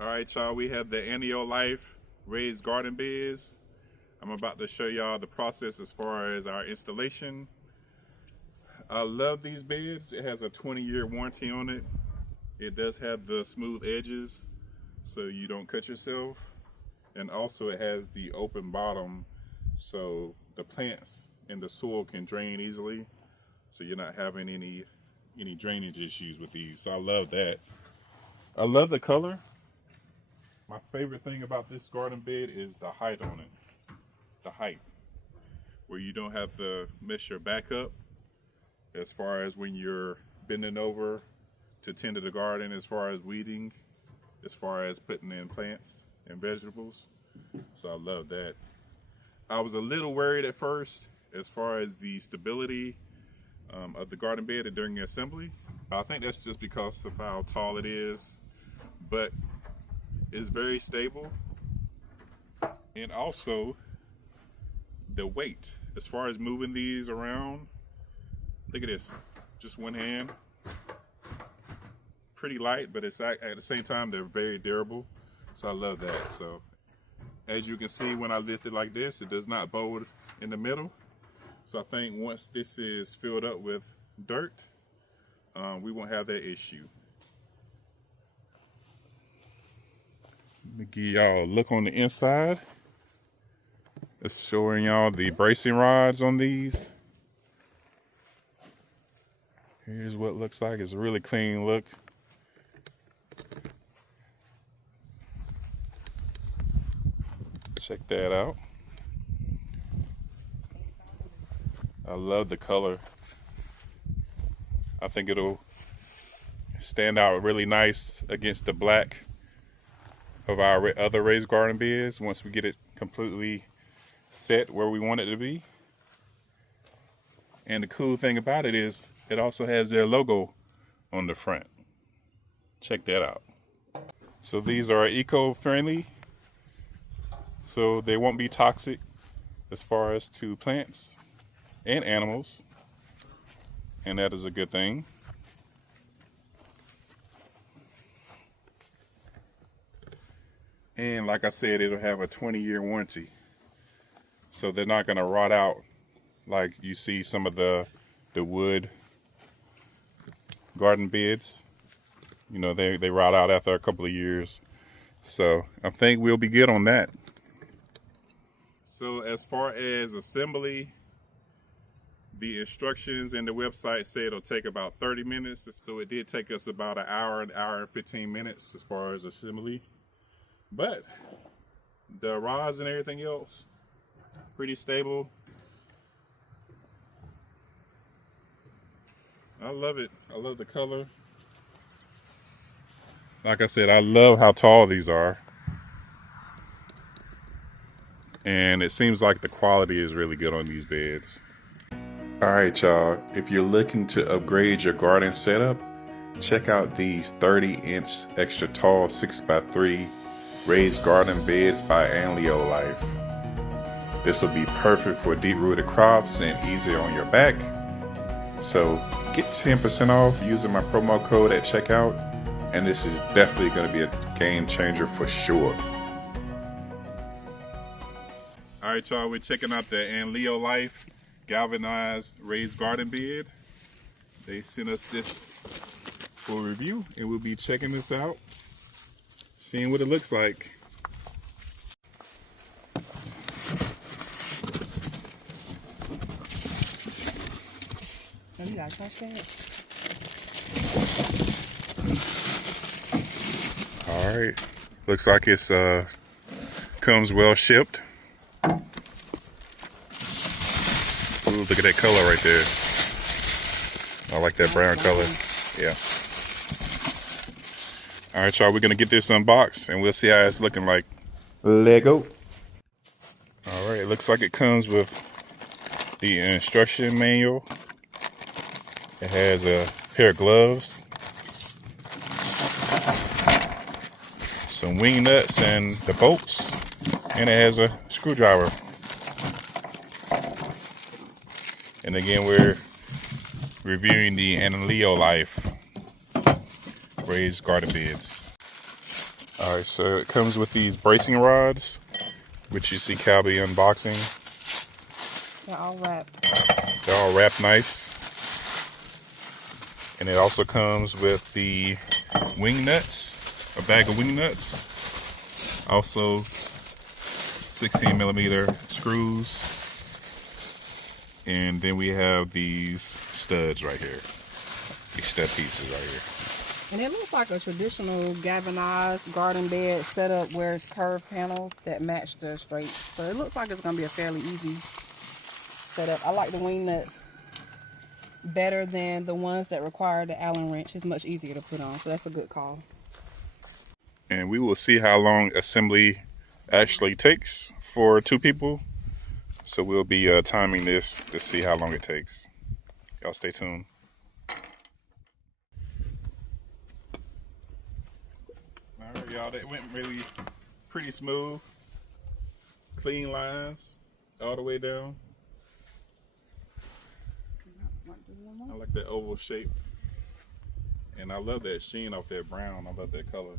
All right, y'all, we have the Anleolife raised garden beds. I'm about to show y'all the process as far as our installation. I love these beds. It has a 20-year warranty on it. It does have the smooth edges so you don't cut yourself. And also it has the open bottom so the plants and the soil can drain easily. So you're not having any drainage issues with these. So I love that. I love the color. My favorite thing about this garden bed is the height on it. The height, where you don't have to mess your back up as far as when you're bending over to tend to the garden, as far as weeding, as far as putting in plants and vegetables. So I love that. I was a little worried at first as far as the stability of the garden bed during the assembly. I think that's just because of how tall it is, but it's very stable. And also the weight, as far as moving these around, look at this, just one hand, pretty light, but it's at the same time they're very durable. So I love that. So as you can see, when I lift it like this, it does not bow in the middle. So I think once this is filled up with dirt, we won't have that issue. Let me give y'all a look on the inside. It's showing y'all the bracing rods on these. Here's what it looks like. It's a really clean look. Check that out. I love the color. I think it'll stand out really nice against the black of our other raised garden beds once we get it completely set where we want it to be. And the cool thing about it is it also has their logo on the front. Check that out. So these are eco-friendly, so they won't be toxic as far as to plants and animals, and that is a good thing. And like I said, it'll have a 20-year warranty, so they're not going to rot out like you see some of the wood garden beds. You know, they rot out after a couple of years. So I think we'll be good on that. So as far as assembly, the instructions in the website say it'll take about 30 minutes. So it did take us about an hour and 15 minutes as far as assembly. But the rods and everything else, pretty stable. I love it. I love the color. Like I said, I love how tall these are. And it seems like the quality is really good on these beds. All right, y'all. If you're looking to upgrade your garden setup, check out these 30-inch extra tall 6x3 raised garden beds by Anleolife. This will be perfect for deep-rooted crops and easier on your back. So get 10% off using my promo code at checkout, and this is definitely going to be a game changer for sure. All right, y'all, we're checking out the Anleolife galvanized raised garden bed. They sent us this for review, and we'll be checking this out, seeing what it looks like. Oh, you guys watch that? All right, looks like it's comes well shipped. Ooh, look at that color right there. I like that brown color. Yeah. All right, y'all, we're gonna get this unboxed and we'll see how it's looking like. Lego. All right, it looks like it comes with the instruction manual. It has a pair of gloves, some wing nuts and the bolts, and it has a screwdriver. And again, we're reviewing the Anleolife raised garden beds. All right, so it comes with these bracing rods, which you see Calbee unboxing. They're all wrapped. They're all wrapped nice. And it also comes with the wing nuts, a bag of wing nuts. Also 16mm screws. And then we have these studs right here. These stud pieces right here. And it looks like a traditional galvanized garden bed setup where it's curved panels that match the straight. So it looks like it's going to be a fairly easy setup. I like the wing nuts better than the ones that require the Allen wrench. It's much easier to put on, so that's a good call. And we will see how long assembly actually takes for 2 people. So we'll be timing this to see how long it takes. Y'all stay tuned. All right, y'all, that went really pretty smooth. Clean lines all the way down. I like that oval shape. And I love that sheen off that brown. I love that color.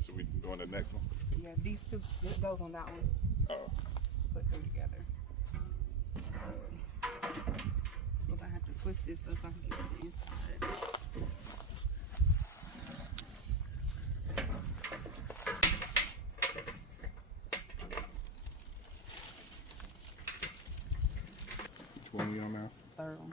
So we doing the next one? Yeah, these two, it goes on that one. Oh. Put them together. Look, I have to twist this so I can get the inside. Which one are we on now? Third one.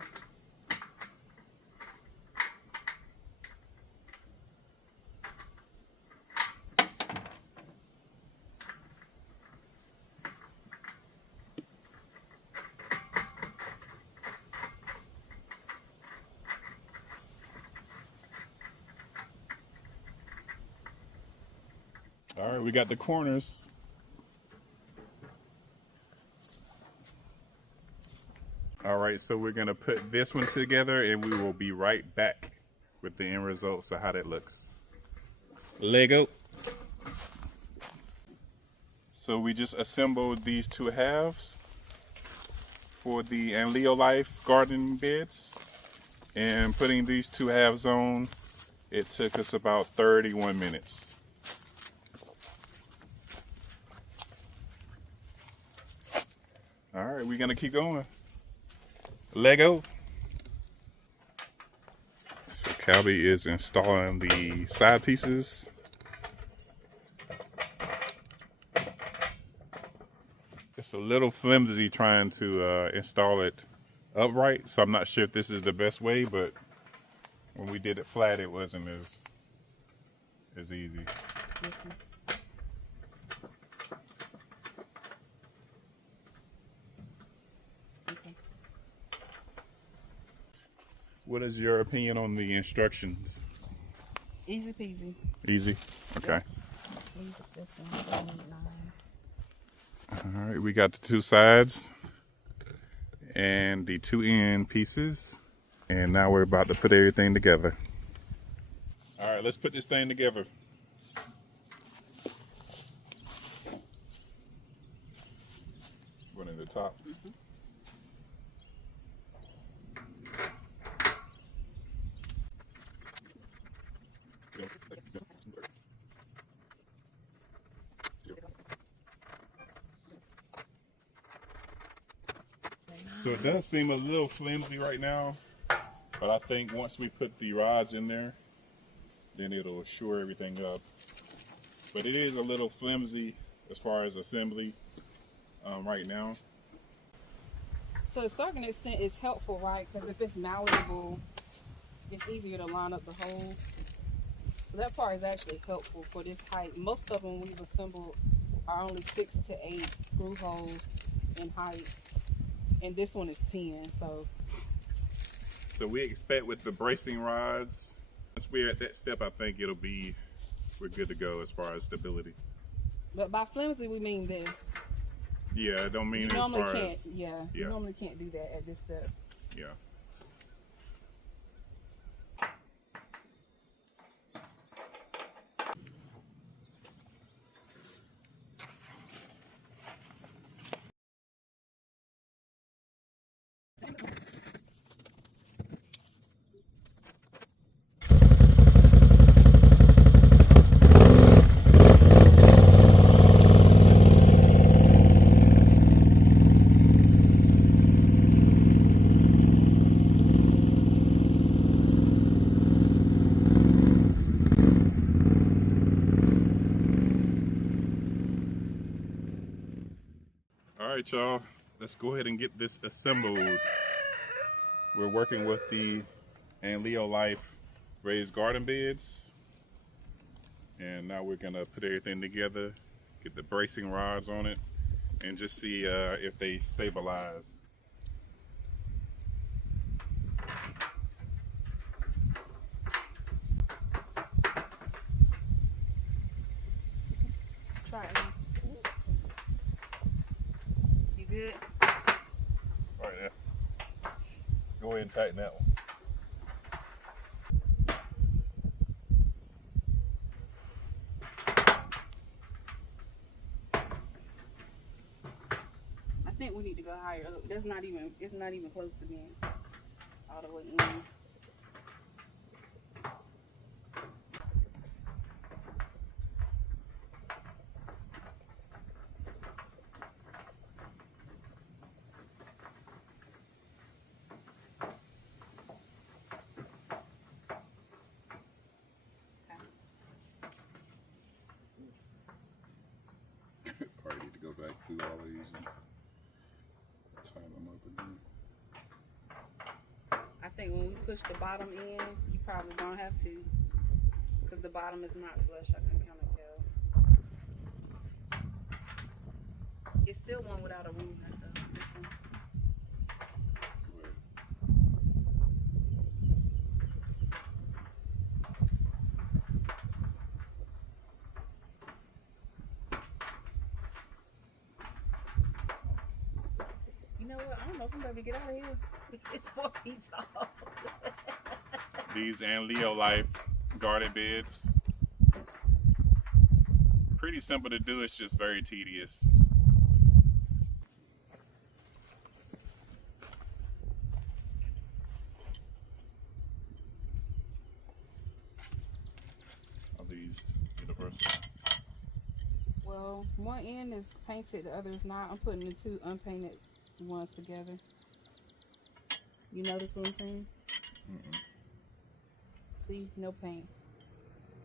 All right, we got the corners. All right, so we're gonna put this one together and we will be right back with the end results of how that looks. Lego. So we just assembled these 2 halves for the Anleolife garden beds. And putting these 2 halves on, it took us about 31 minutes. All right, we're gonna keep going. Lego. So Calbee is installing the side pieces. It's a little flimsy trying to install it upright, so I'm not sure if this is the best way, but when we did it flat, it wasn't as easy. What is your opinion on the instructions? Easy peasy. Easy? Okay. All right, we got the 2 sides and the 2 end pieces. And now we're about to put everything together. All right, let's put this thing together. One at the top. So it does seem a little flimsy right now, but I think once we put the rods in there, then it'll shore everything up. But it is a little flimsy as far as assembly right now. To a certain extent, it's helpful, right? Because if it's malleable, it's easier to line up the holes. So that part is actually helpful for this height. Most of them we've assembled are only 6 to 8 screw holes in height. And this one is 10, so. So we expect with the bracing rods, once we're at that step, I think we're good to go as far as stability. But by flimsy, we mean this. Yeah, I don't mean You as normally far can't, as, you normally can't do that at this step. yeah. right, y'all, let's go ahead and get this assembled. We're working with the Anleolife raised garden beds, and now we're gonna put everything together, get the bracing rods on it, and just see if they stabilize. Try it now. You good? All right, yeah. Go ahead and tighten that one. I think we need to go higher up. It's not even close to being all the way in. Probably need to go back through all of these and tighten them up again. I think when we push the bottom in, you probably don't have to, because the bottom is not flush. I can kind of tell. It's still one without a room right though. This one. You know what? I don't know if I'm gonna get out of here. It's 4 feet tall. These Anleolife garden beds, pretty simple to do, it's just very tedious. Are these universal? Well, one end is painted, the other is not. I'm putting the two unpainted ones together. You notice what I'm saying? Mm-mm. See, no paint.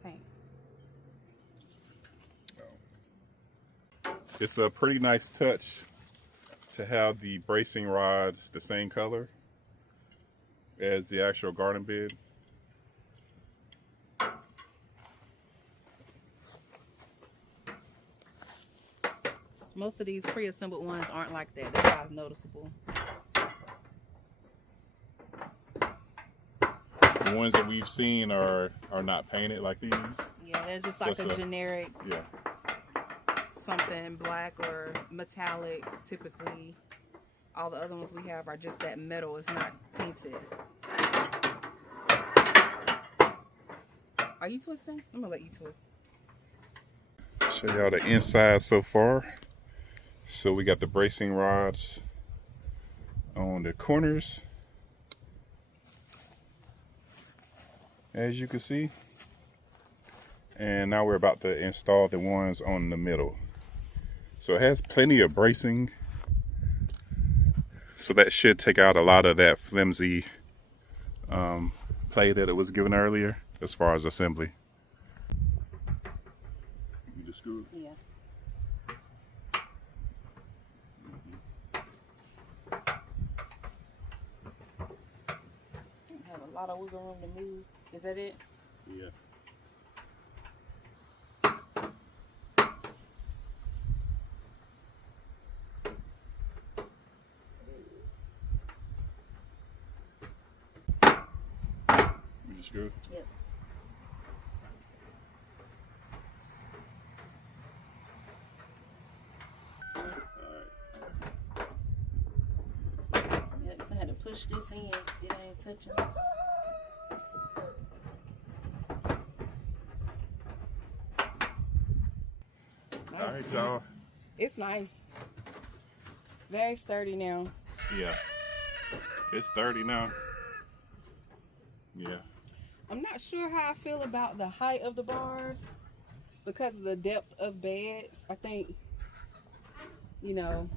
Paint. It's a pretty nice touch to have the bracing rods the same color as the actual garden bed. Most of these pre-assembled ones aren't like that. That's why it's noticeable. The ones that we've seen are not painted like these. Yeah, they're just like a generic, yeah, something black or metallic. Typically, all the other ones we have are just that metal. It's not painted. Are you twisting? I'm gonna let you twist. Show y'all the inside so far. So we got the bracing rods on the corners, as you can see. And now we're about to install the ones on the middle. So it has plenty of bracing. So that should take out a lot of that flimsy play that it was given earlier as far as assembly. You just screw it? Yeah. Have a lot of wiggle room to move. Is that it? Yeah. You just screw it? Yep. Yep, I had to push this in. It ain't touching. Nice. All right, y'all. It's nice. Very sturdy now. Yeah. It's 30 now. Yeah. I'm not sure how I feel about the height of the bars because of the depth of beds. I think, you know,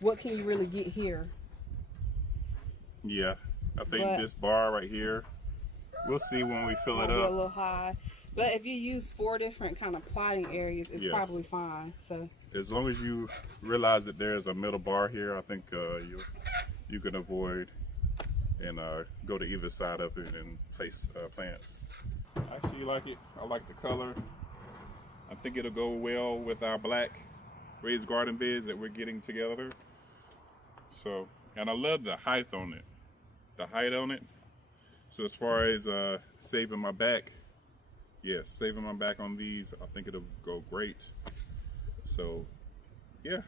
what can you really get here? Yeah. I think But this bar right here, we'll see when we fill might it be a up. little high. But if you use 4 different kind of plotting areas, it's Yes. probably fine. So as long as you realize that there's a middle bar here, I think you can avoid and go to either side of it and place plants. I actually like it. I like the color. I think it'll go well with our black raised garden beds that we're getting together. So, and I love the height on it. The height on it. So as far as saving my back, yes, saving my back on these, I think it'll go great. So, yeah.